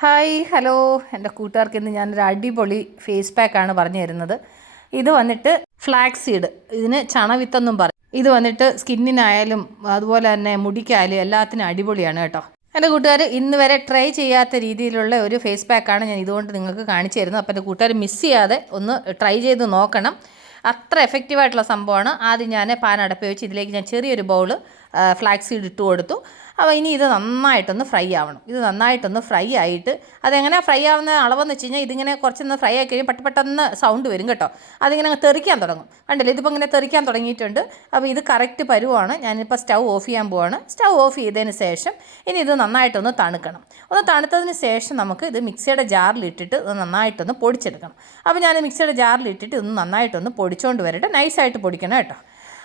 Hi hello. എന്റെ കൂട്ടുകാർക്ക് ഇന്ന് ഞാനൊരു അടിപൊളി ഫേസ് പാക്കാണ് പറഞ്ഞു തരുന്നത്. ഇത് വന്നിട്ട് ഫ്ലാക്സ് സീഡ് ഇതിന് ചണവിത്തെന്നും പറയും ഇത് വന്നിട്ട് സ്കിന്നിനായാലും അതുപോലെ തന്നെ മുടിക്കായാലും എല്ലാത്തിനും അടിപൊളിയാണ് കേട്ടോ. എന്റെ കൂട്ടുകാർ ഇന്ന് വരെ ട്രൈ ചെയ്യാത്ത രീതിയിലുള്ള ഒരു ഫേസ് പാക്കാണ് ഞാൻ ഇതുകൊണ്ട് നിങ്ങൾക്ക് കാണിച്ചു തരുന്നത്. അപ്പോൾ എന്റെ കൂട്ടുകാർ മിസ് ചെയ്യാതെ ഒന്ന് ട്രൈ ചെയ്ത് നോക്കണം. അത്ര എഫക്റ്റീവായിട്ടുള്ള സംഭവമാണ്. ആദ്യം ഞാൻ പാൻ അടപ്പ് വെച്ച് ഇതിലേക്ക് ഞാൻ ചെറിയൊരു ബൗൾ ഫ്ലാക്സ് സീഡ് ഇട്ട് കൊടുത്തു. അപ്പോൾ ഇനി ഇത് നന്നായിട്ടൊന്ന് ഫ്രൈ ആവണം. ഇത് നന്നായിട്ടൊന്ന് ഫ്രൈ ആയിട്ട് അതെങ്ങനെ ഫ്രൈ ആവുന്ന അളവെന്ന് വെച്ച് കഴിഞ്ഞാൽ ഇതിങ്ങനെ കുറച്ചൊന്ന് ഫ്രൈ ആയി കഴിഞ്ഞാൽ പെട്ടെന്ന് സൗണ്ട് വരും കേട്ടോ. അതിങ്ങനെ അങ്ങ് തെറിക്കാൻ തുടങ്ങും. കണ്ടില്ലേ? ഇതിപ്പോൾ ഇങ്ങനെ തെറിക്കാൻ തുടങ്ങിയിട്ടുണ്ട്. അപ്പോൾ ഇത് കറക്റ്റ് പരുവാണ്. ഞാനിപ്പോൾ സ്റ്റൗ ഓഫ് ചെയ്യാൻ പോവാണ്. സ്റ്റൗ ഓഫ് ചെയ്തതിന് ശേഷം ഇനി ഇത് നന്നായിട്ടൊന്ന് തണുക്കണം. ഒന്ന് തണുത്തതിന് ശേഷം നമുക്ക് ഇത് മിക്സിയുടെ ജാറിലിട്ടിട്ട് ഇത് നന്നായിട്ടൊന്ന് പൊടിച്ചെടുക്കണം. അപ്പോൾ ഞാൻ മിക്സിയുടെ ജാറിലിട്ടിട്ട് ഇത് നന്നായിട്ടൊന്ന് പൊടിച്ചുകൊണ്ട് വരട്ടെ. നൈസായിട്ട് പൊടിക്കണം കേട്ടോ.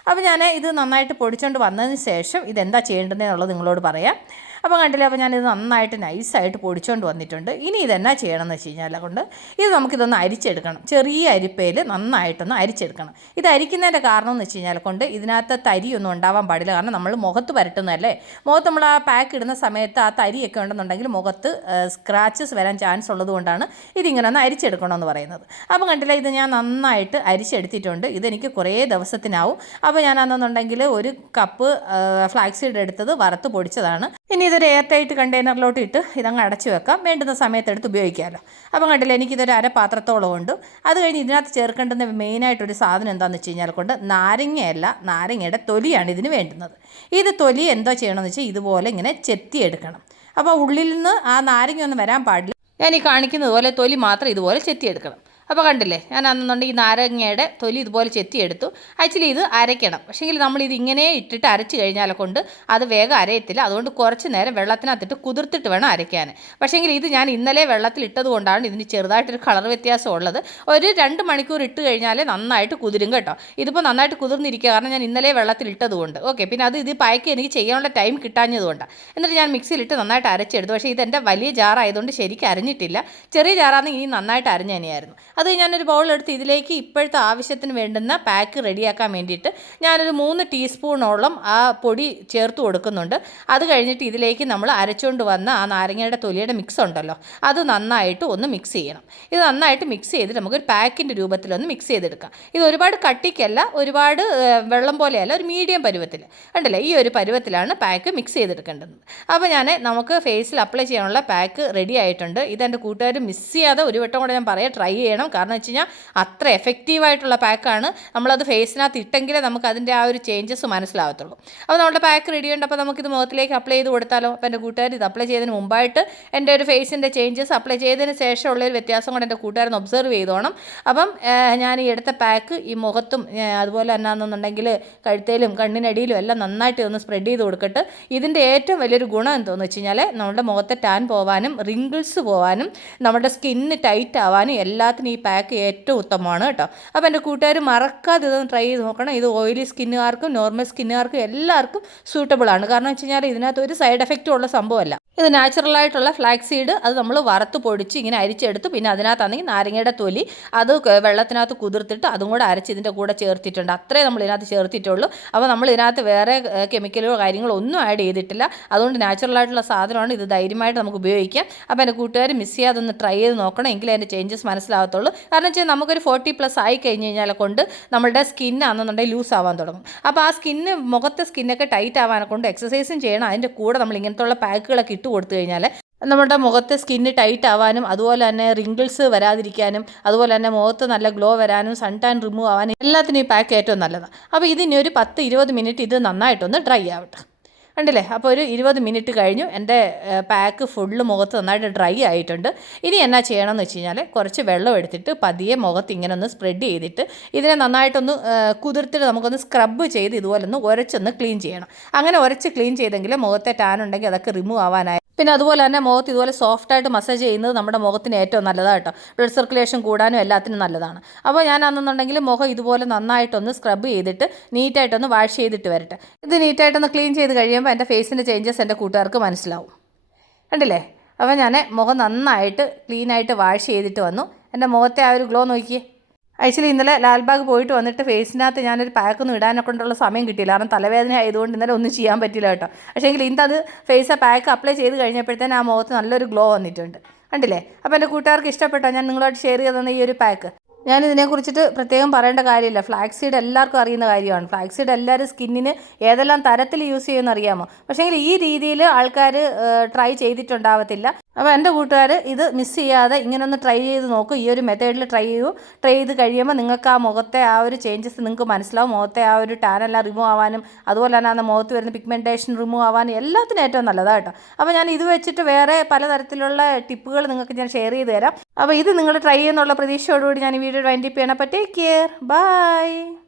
അപ്പോൾ ഞാൻ ഇത് നന്നായിട്ട് പൊടിച്ചുകൊണ്ട് വന്നതിന് ശേഷം ഇതെന്താ ചെയ്യേണ്ടതെന്നുള്ളത് നിങ്ങളോട് പറയാം. അപ്പോൾ കണ്ടില്ലേ അപ്പോൾ ഞാനിത് നന്നായിട്ട് നൈസായിട്ട് പൊടിച്ചുകൊണ്ട് വന്നിട്ടുണ്ട്. ഇനി ഇതെന്നാ ചെയ്യണമെന്ന് വെച്ച് കഴിഞ്ഞാൽ കൊണ്ട് ഇത് നമുക്കിതൊന്ന് അരിച്ചെടുക്കണം. ചെറിയ അരിപ്പയിൽ നന്നായിട്ടൊന്ന് അരിച്ചെടുക്കണം. ഇത് അരിക്കുന്നതിന്റെ കാരണം എന്ന് വെച്ച് കഴിഞ്ഞാൽ കൊണ്ട് ഇതിനകത്ത് തരിയൊന്നും ഉണ്ടാവാൻ പാടില്ല. കാരണം നമ്മൾ മുഖത്ത് പരട്ടുന്നതല്ലേ? മുഖത്ത് നമ്മൾ ആ പാക്ക് ഇടുന്ന സമയത്ത് ആ തരിയൊക്കെ ഉണ്ടെന്നുണ്ടെങ്കിൽ മുഖത്ത് സ്ക്രാച്ചസ് വരാൻ ചാൻസ് ഉള്ളതുകൊണ്ടാണ് ഇതിങ്ങനെ ഒന്ന് അരിച്ചെടുക്കണമെന്ന് പറയുന്നത്. അപ്പോൾ കണ്ടില്ല ഇത് ഞാൻ നന്നായിട്ട് അരിച്ചെടുത്തിട്ടുണ്ട്. ഇതെനിക്ക് കുറേ ദിവസത്തിനാവും. അപ്പോൾ ഞാൻ ഒരു കപ്പ് ഫ്ലാക്സ് സീഡ് എടുത്തത് വറുത്ത് പൊടിച്ചതാണ്. ഇനി ഇതൊരു എയർ ടൈറ്റ് കണ്ടെയ്നറിലോട്ട് ഇട്ട് ഇതങ്ങ് അടച്ചു വെക്കാം. വേണ്ടുന്ന സമയത്തെടുത്ത് ഉപയോഗിക്കാമല്ലോ അപ്പം കണ്ടില്ല എനിക്കിതൊരു അര പാത്രത്തോളം ഉണ്ട്. അത് കഴിഞ്ഞ് ഇതിനകത്ത് ചേർക്കേണ്ടുന്ന മെയിനായിട്ടൊരു സാധനം എന്താണെന്ന് വെച്ച് കഴിഞ്ഞാൽ കൊണ്ട് നാരങ്ങയല്ല നാരങ്ങയുടെ തൊലിയാണ് ഇതിന് വേണ്ടുന്നത്. ഇത് തൊലി എന്തോ ചെയ്യണമെന്ന് വെച്ചാൽ ഇതുപോലെ ഇങ്ങനെ ചെത്തിയെടുക്കണം. അപ്പോൾ ഉള്ളിൽ നിന്ന് ആ നാരങ്ങ ഒന്നും വരാൻ പാടില്ല. ഞാൻ ഈ കാണിക്കുന്നത് പോലെ തൊലി മാത്രം ഇതുപോലെ ചെത്തിയെടുക്കണം. അപ്പോൾ കണ്ടില്ലേ ഞാൻ അന്നുണ്ടെങ്കിൽ നാരങ്ങയുടെ തൊലി ഇതുപോലെ ചെത്തിയെടുത്തു. ആക്ച്വലി ഇത് അരയ്ക്കണം. പക്ഷേങ്കിൽ നമ്മൾ ഇത് ഇങ്ങനെ ഇട്ടിട്ട് അരച്ച് കഴിഞ്ഞാൽ കൊണ്ട് അത് വേഗം അരയത്തില്ല. അതുകൊണ്ട് കുറച്ച് നേരം വെള്ളത്തിനകത്തിട്ട് കുതിർത്തിട്ട് വേണം അരയ്ക്കാൻ. പക്ഷേങ്കിൽ ഇത് ഞാൻ ഇന്നലെ വെള്ളത്തിൽ ഇട്ടത് കൊണ്ടാണ് ഇതിന് ചെറുതായിട്ടൊരു കളർ വ്യത്യാസം ഉള്ളത്. ഒരു രണ്ട് മണിക്കൂർ ഇട്ട് കഴിഞ്ഞാൽ നന്നായിട്ട് കുതിരും കേട്ടോ. ഇതിപ്പോൾ നന്നായിട്ട് കുതിർന്നിരിക്കുക കാരണം ഞാൻ ഇന്നലെ വെള്ളത്തിൽ ഇട്ടത് കൊണ്ട്. ഓക്കെ പിന്നെ അത് ഇത് പായ്ക്ക് എനിക്ക് ചെയ്യാനുള്ള ടൈം കിട്ടാഞ്ഞതുകൊണ്ടാണ് എന്നിട്ട് ഞാൻ മിക്സിയിലിട്ട് നന്നായിട്ട് അരച്ചെടുത്തു. പക്ഷേ ഇതെന്റെ വലിയ ജാറായതുകൊണ്ട് ശരിക്കും അരിഞ്ഞിട്ടില്ല. ചെറിയ ജാറാണെങ്കിൽ ഇനി നന്നായിട്ട് അരിഞ്ഞു തന്നെയായിരുന്നു. അത് ഞാനൊരു ബൗളെടുത്ത് ഇതിലേക്ക് ഇപ്പോഴത്തെ ആവശ്യത്തിന് വേണ്ടുന്ന പാക്ക് റെഡിയാക്കാൻ വേണ്ടിയിട്ട് ഞാനൊരു മൂന്ന് ടീസ്പൂണോളം ആ പൊടി ചേർത്ത് കൊടുക്കുന്നുണ്ട്. അത് കഴിഞ്ഞിട്ട് ഇതിലേക്ക് നമ്മൾ അരച്ചുകൊണ്ട് വന്ന ആ നാരങ്ങയുടെ തൊലിയുടെ മിക്സ് ഉണ്ടല്ലോ അത് നന്നായിട്ട് ഒന്ന് മിക്സ് ചെയ്യണം. ഇത് നന്നായിട്ട് മിക്സ് ചെയ്തിട്ട് നമുക്കൊരു പാക്കിന്റെ രൂപത്തിലൊന്ന് മിക്സ് ചെയ്തെടുക്കാം. ഇത് ഒരുപാട് കട്ടിക്കല്ല ഒരുപാട് വെള്ളം പോലെയല്ല ഒരു മീഡിയം പരുവത്തിൽ. ഉണ്ടല്ലേ ഈ ഒരു പരുവത്തിലാണ് പാക്ക് മിക്സ് ചെയ്തെടുക്കേണ്ടത്. അപ്പോൾ ഞാൻ നമുക്ക് ഫേസിൽ അപ്ലൈ ചെയ്യാനുള്ള പാക്ക് റെഡി ആയിട്ടുണ്ട്. ഇതെന്റെ കൂട്ടുകാർ മിസ് ചെയ്യാതെ ഒരു വട്ടം കൂടെ ഞാൻ പറയാം ട്രൈ ചെയ്യണം. കാരണം വെച്ച് കഴിഞ്ഞാൽ അത്ര എഫക്റ്റീവായിട്ടുള്ള പാക്കാണ് നമ്മളത് ഫേസിനകത്ത് ഇട്ടെങ്കിലേ നമുക്ക് അതിന്റെ ആ ഒരു ചേഞ്ചസ് മനസ്സിലാവത്തുള്ളൂ. അപ്പോൾ നമ്മുടെ പാക്ക് റെഡി ഉണ്ട് അപ്പോൾ നമുക്കിത് മുഖത്തിലേക്ക് അപ്ലൈ ചെയ്ത് കൊടുത്താലോ? അപ്പോൾ എന്റെ കൂട്ടുകാർ ഇത് അപ്ലൈ ചെയ്തതിന് മുമ്പായിട്ട് എന്റെ ഒരു ഫേസിന്റെ ചേഞ്ചസ് അപ്ലൈ ചെയ്തതിന് ശേഷമുള്ള ഒരു വ്യത്യാസം കൊണ്ട് എന്റെ കൂട്ടുകാരൻ ഒബ്സർവ് ചെയ്തോണം. അപ്പം ഞാൻ ഈ എടുത്ത പാക്ക് ഈ മുഖത്തും അതുപോലെ തന്നെ എന്നുണ്ടെങ്കിൽ കഴുത്തേലും കണ്ണിനടിയിലും എല്ലാം നന്നായിട്ട് ഒന്ന് സ്പ്രെഡ് ചെയ്ത് കൊടുക്കട്ട് ഇതിന്റെ ഏറ്റവും വലിയൊരു ഗുണം എന്തോന്ന് വെച്ച് കഴിഞ്ഞാൽ നമ്മുടെ മുഖത്തെ ടാൻ പോവാനും റിങ്കിൾസ് പോവാനും നമ്മുടെ സ്കിന്ന് ടൈറ്റ് ആവാനും എല്ലാത്തിനും ഈ പാക്ക് ഏറ്റവും ഉത്തമമാണ് കേട്ടോ. അപ്പോൾ എന്റെ കൂട്ടുകാർ മറക്കാതെ ഇതൊന്ന് ട്രൈ ചെയ്ത് നോക്കണം. ഇത് ഓയിലി സ്കിന്നുകാർക്കും നോർമൽ സ്കിന്നുകാർക്കും എല്ലാവർക്കും സൂട്ടബിൾ ആണ്. കാരണം വെച്ച് കഴിഞ്ഞാൽ ഇതിനകത്ത് ഒരു സൈഡ് എഫക്റ്റും ഉള്ള സംഭവമല്ല. ഇത് നാച്ചുറലായിട്ടുള്ള ഫ്ലാക്സ് സീഡ് അത് നമ്മൾ വറുത്ത് പൊടിച്ച് ഇങ്ങനെ അരിച്ചെടുത്ത് പിന്നെ അതിനകത്താണെങ്കിൽ നാരങ്ങയുടെ തൊലി അത് വെള്ളത്തിനകത്ത് കുതിർത്തിട്ട് അതും കൂടെ അരച്ച് ഇതിന്റെ കൂടെ ചേർത്തിട്ടുണ്ട്. അത്രേ നമ്മൾ ഇതിനകത്ത് ചേർത്തിട്ടുള്ളൂ. അപ്പോൾ നമ്മൾ ഇതിനകത്ത് വേറെ കെമിക്കലോ കാര്യങ്ങളോ ഒന്നും ആഡ് ചെയ്തിട്ടില്ല. അതുകൊണ്ട് നാച്ചുറലായിട്ടുള്ള സാധനമാണ് ഇത് ധൈര്യമായിട്ട് നമുക്ക് ഉപയോഗിക്കാം. അപ്പോൾ എന്റെ കൂട്ടുകാർ മിസ് ചെയ്യാതെ ഒന്ന് ട്രൈ ചെയ്ത് നോക്കണം. എങ്കിലേ അതിന്റെ ചേഞ്ചസ് മനസ്സിലാവത്തുള്ളൂ. കാരണം വെച്ചാൽ നമുക്കൊരു ഫോർട്ടി പ്ലസ് ആയി കഴിഞ്ഞ് കഴിഞ്ഞാൽ കൊണ്ട് നമ്മുടെ സ്കിന്നാണെന്നുണ്ടെങ്കിൽ ലൂസ് ആവാൻ തുടങ്ങും. അപ്പോൾ ആ സ്കിന്ന് മുഖത്തെ സ്കിന്നൊക്കെ ടൈറ്റ് ആവാനെ കൊണ്ട് എക്സസൈസും ചെയ്യണം. അതിന്റെ കൂടെ നമ്മൾ ഇങ്ങനത്തുള്ള പാക്കുകളൊക്കെ ഇട്ട് കൊടുത്തു കഴിഞ്ഞാൽ നമ്മുടെ മുഖത്തെ സ്കിന്ന് ടൈറ്റ് ആവാനും അതുപോലെ തന്നെ റിങ്കിൾസ് വരാതിരിക്കാനും അതുപോലെ തന്നെ മുഖത്ത് നല്ല ഗ്ലോ വരാനും സൺ ടാൻ റിമൂവ് ആവാനും എല്ലാത്തിനും ഈ പാക്ക് ഏറ്റവും നല്ലതാണ് അപ്പോൾ ഇതിനി ഒരു പത്ത് ഇരുപത് മിനിറ്റ് ഇത് നന്നായിട്ടൊന്ന് ഡ്രൈ ആവട്ടെ. കണ്ടില്ലേ? അപ്പോൾ ഒരു ഇരുപത് മിനിറ്റ് കഴിഞ്ഞു. എന്റെ പാക്ക് ഫുള്ള് മുഖത്ത് നന്നായിട്ട് ഡ്രൈ ആയിട്ടുണ്ട്. ഇനി എന്നാ ചെയ്യണമെന്ന് വെച്ച് കഴിഞ്ഞാൽ കുറച്ച് വെള്ളം എടുത്തിട്ട് പതിയെ മുഖത്ത് ഇങ്ങനെ ഒന്ന് സ്പ്രെഡ് ചെയ്തിട്ട് ഇതിനെ നന്നായിട്ടൊന്ന് കുതിർത്തിട്ട് നമുക്കൊന്ന് സ്ക്രബ്ബ് ചെയ്ത് ഇതുപോലെ ഒന്ന് ഉരച്ചൊന്ന് ക്ലീൻ ചെയ്യണം. അങ്ങനെ ഉരച്ച് ക്ലീൻ ചെയ്തെങ്കിൽ മുഖത്തെ ടാൻ ഉണ്ടെങ്കിൽ അതൊക്കെ റിമൂവ് ആവാനായി പിന്നെ അതുപോലെ തന്നെ മുഖത്ത് ഇതുപോലെ സോഫ്റ്റായിട്ട് മസാജ് ചെയ്യുന്നത് നമ്മുടെ മുഖത്തിന് ഏറ്റവും നല്ലതാണ് കേട്ടോ. ബ്ലഡ് സർക്കുലേഷൻ കൂടാനും എല്ലാത്തിനും നല്ലതാണ്. അപ്പോൾ ഞാൻ അന്നെന്നുണ്ടെങ്കിൽ മുഖം ഇതുപോലെ നന്നായിട്ടൊന്ന് സ്ക്രബ് ചെയ്തിട്ട് നീറ്റായിട്ടൊന്ന് വാഷ് ചെയ്തിട്ട് വരട്ടെ. ഇത് നീറ്റായിട്ടൊന്ന് ക്ലീൻ ചെയ്ത് കഴിയുമ്പോൾ എന്റെ ഫേസിന്റെ ചേഞ്ചസ് എന്റെ കൂട്ടുകാർക്ക് മനസ്സിലാവും. കണ്ടില്ലേ? അപ്പോൾ ഞാൻ മുഖം നന്നായിട്ട് ക്ലീനായിട്ട് വാഷ് ചെയ്തിട്ട് വന്നു. എന്റെ മുഖത്തെ ആ ഒരു ഗ്ലോ നോക്കിയേ. ആക്ച്വലി ഇന്നലെ ലാൽബാഗ് പോയിട്ട് വന്നിട്ട് ഫേസിനകത്ത് ഞാനൊരു പാക്കൊന്നും ഇടാനൊക്കെ കൊണ്ടുള്ള സമയം കിട്ടിയില്ല. കാരണം തലവേദന ആയതുകൊണ്ട് ഇന്നലെ ഒന്നും ചെയ്യാൻ പറ്റില്ല കേട്ടോ. പക്ഷേ എങ്കിൽ ഇന്നത് ഫേസ് ആ പാക്ക് അപ്ലൈ ചെയ്ത് കഴിഞ്ഞപ്പോഴത്തേന് ആ മുഖത്ത് നല്ലൊരു ഗ്ലോ വന്നിട്ടുണ്ട്. കണ്ടില്ലേ? അപ്പോൾ എന്റെ കൂട്ടുകാർക്ക് ഇഷ്ടപ്പെട്ടോ? ഞാൻ നിങ്ങളോട് ഷെയർ ചെയ്ത് തന്ന ഈ ഒരു പാക്ക്. ഞാൻ ഇതിനെക്കുറിച്ചിട്ട് പ്രത്യേകം പറയേണ്ട കാര്യമില്ല. ഫ്ലാക്സ് സീഡ് എല്ലാവർക്കും അറിയുന്ന കാര്യമാണ്. ഫ്ലാക്സ് സീഡ് എല്ലാവരും സ്കിന്നിന് ഏതെല്ലാം തരത്തിൽ യൂസ് ചെയ്യുമെന്ന് അറിയാമോ? പക്ഷേങ്കിൽ ഈ രീതിയിൽ ആൾക്കാർ ട്രൈ ചെയ്തിട്ടുണ്ടാവത്തില്ല. അപ്പോൾ എന്റെ കൂട്ടുകാർ ഇത് മിസ് ചെയ്യാതെ ഇങ്ങനെ ഒന്ന് ട്രൈ ചെയ്ത് നോക്കൂ. ഈ ഒരു മെത്തേഡിൽ ട്രൈ ചെയ്യൂ. ട്രൈ ചെയ്ത് കഴിയുമ്പോൾ നിങ്ങൾക്ക് ആ മുഖത്തെ ആ ഒരു ചേഞ്ചസ് നിങ്ങൾക്ക് മനസ്സിലാവും. മുഖത്തെ ആ ഒരു ടാനെല്ലാം റിമൂവ് ആവാനും അതുപോലെ തന്നെ ആ മുഖത്ത് വരുന്ന പിഗ്മെന്റേഷൻ റിമൂവ് ആവാനും എല്ലാത്തിനും ഏറ്റവും നല്ലതാണ് കേട്ടോ. അപ്പോൾ ഞാൻ ഇത് വെച്ചിട്ട് വേറെ പലതരത്തിലുള്ള ടിപ്പുകൾ നിങ്ങൾക്ക് ഞാൻ ഷെയർ ചെയ്ത് തരാം. അപ്പോൾ ഇത് നിങ്ങൾ ട്രൈ ചെയ്യുന്നുള്ള പ്രതീക്ഷയോടുകൂടി ഞാൻ ഈ വീഡിയോ വൈൻഡിപ്പ് ചെയ്യണം. അപ്പോൾ ടേക്ക് കെയർ ബൈ